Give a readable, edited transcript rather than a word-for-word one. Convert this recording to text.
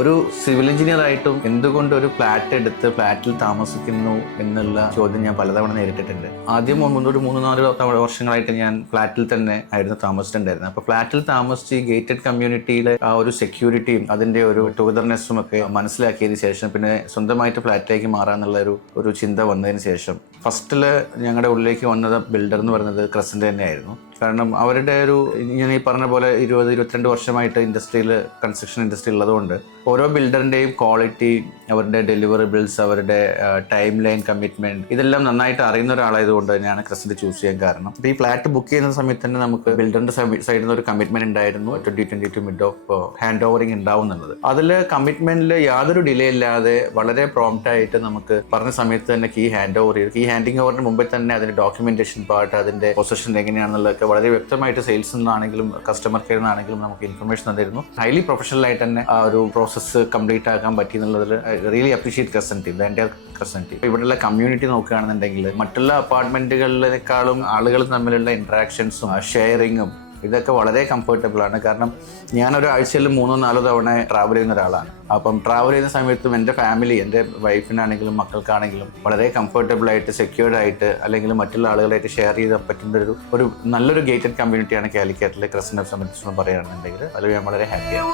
ഒരു civil engineer ആയിട്ടും എന്തുകൊണ്ട് ഒരു ഫ്ലാറ്റ് എടുത്ത് ഫ്ലാറ്റിൽ താമസിക്കുന്നു എന്നുള്ള ചോദ്യം ഞാൻ പലതവണ നേരിട്ടിട്ടുണ്ട്. ആദ്യം മുൻപ് ഒരു 3-4 വർഷങ്ങളായിട്ട് ഞാൻ ഫ്ലാറ്റിൽ തന്നെ ആയിരുന്നു താമസിച്ചിട്ടുണ്ടായിരുന്നത്. അപ്പോൾ ഫ്ലാറ്റിൽ താമസിച്ച് ഈ ഗേറ്റഡ് കമ്മ്യൂണിറ്റിയിലെ ആ ഒരു സെക്യൂരിറ്റിയും അതിൻ്റെ ഒരു ടുഗദർനെസ്സും ഒക്കെ മനസ്സിലാക്കിയതിന് ശേഷം പിന്നെ സ്വന്തമായിട്ട് ഫ്ലാറ്റിലേക്ക് മാറാന്നുള്ള ഒരു ചിന്ത വന്നതിന് ശേഷം ഫസ്റ്റിൽ ഞങ്ങളുടെ ഉള്ളിലേക്ക് വന്നത് ബിൽഡർ എന്ന് പറയുന്നത് ക്രസന്റ് തന്നെയായിരുന്നു. കാരണം അവരുടെ ഞാൻ ഈ പറഞ്ഞ പോലെ 20-22 വർഷമായിട്ട് കൺസ്ട്രക്ഷൻ ഇൻഡസ്ട്രി ഉള്ളതുകൊണ്ട് ഓരോ ബിൽഡറിൻ്റെയും ക്വാളിറ്റി, അവരുടെ ഡെലിവറബിൾസ്, അവരുടെ ടൈം ലൈൻ കമ്മിറ്റ്മെന്റ് ഇതെല്ലാം നന്നായിട്ട് അറിയുന്ന ഒരാളായതുകൊണ്ട് തന്നെയാണ് ക്രസന്റ് ചൂസ് ചെയ്യാൻ കാരണം. അപ്പോൾ ഈ ഫ്ലാറ്റ് ബുക്ക് ചെയ്യുന്ന സമയത്ത് തന്നെ നമുക്ക് ബിൽഡറിന്റെ സൈഡിൽ നിന്ന് ഒരു കമ്മിറ്റ്മെന്റ് ഉണ്ടായിരുന്നു 2022 മിഡ് ഓഫ് ഹാൻഡ് ഓവറിംഗ് ഉണ്ടാവും എന്നുള്ളത്. അതിൽ കമ്മിറ്റ്മെന്റിൽ യാതൊരു ഡിലേ ഇല്ലാതെ വളരെ പ്രോംപ്റ്റ് ആയിട്ട് നമുക്ക് പറഞ്ഞ സമയത്ത് തന്നെ കീ ഹാൻഡ് ഓവർ ചെയ്തു. കീ ഹാൻഡിങ് ഓവറിന് മുമ്പേ തന്നെ അതിന്റെ ഡോക്യുമെന്റേഷൻ പാർട്ട്, അതിന്റെ പൊസഷൻ എങ്ങനെയാണെന്നുള്ളതൊക്കെ വളരെ വ്യക്തമായിട്ട് സെയിൽസിൽ നിന്നാണെങ്കിലും കസ്റ്റമർ കെയറിൽ നിന്നാണെങ്കിലും നമുക്ക് ഇൻഫർമേഷൻ തന്നിരുന്നു. ഹൈലി പ്രൊഫഷണൽ ആയിട്ട് തന്നെ ആ ഒരു പ്രോസസ്സ് കംപ്ലീറ്റ് ആക്കാൻ പറ്റി എന്നുള്ളതിൽ റിയലി അപ്രീഷിയേറ്റ് ക്രസന്റ് ടീം, എൻ്റെ ക്രസന്റ് ടീം. ഇവിടെയുള്ള കമ്മ്യൂണിറ്റി നോക്കുകയാണെന്നുണ്ടെങ്കിൽ മറ്റുള്ള അപ്പാർട്ട്മെന്റുകളിലേക്കാളും ആളുകൾ തമ്മിലുള്ള ഇന്ററാക്ഷൻസും ഷെയറിങ്ങും ഇതൊക്കെ വളരെ കംഫർട്ടബിൾ ആണ്. കാരണം ഞാനൊരു ആഴ്ചയിൽ 3-4 തവണ ട്രാവൽ ചെയ്യുന്ന ഒരാളാണ്. അപ്പം ട്രാവൽ ചെയ്യുന്ന സമയത്തും എൻ്റെ ഫാമിലി, എൻ്റെ വൈഫിനാണെങ്കിലും മക്കൾക്കാണെങ്കിലും വളരെ കംഫർട്ടബിൾ ആയിട്ട്, സെക്യൂർഡ് ആയിട്ട്, അല്ലെങ്കിൽ മറ്റുള്ള ആളുകളായിട്ട് ഷെയർ ചെയ്താൽ പറ്റുന്ന ഒരു നല്ലൊരു ഗേറ്റഡ് കമ്മ്യൂണിറ്റിയാണ് കാലിക്കറ്റിലെ ക്രസന്റിനെ സംബന്ധിച്ചൊന്നും പറയുകയാണെന്നുണ്ടെങ്കിൽ അതിൽ ഞാൻ വളരെ ഹാപ്പിയാണ്.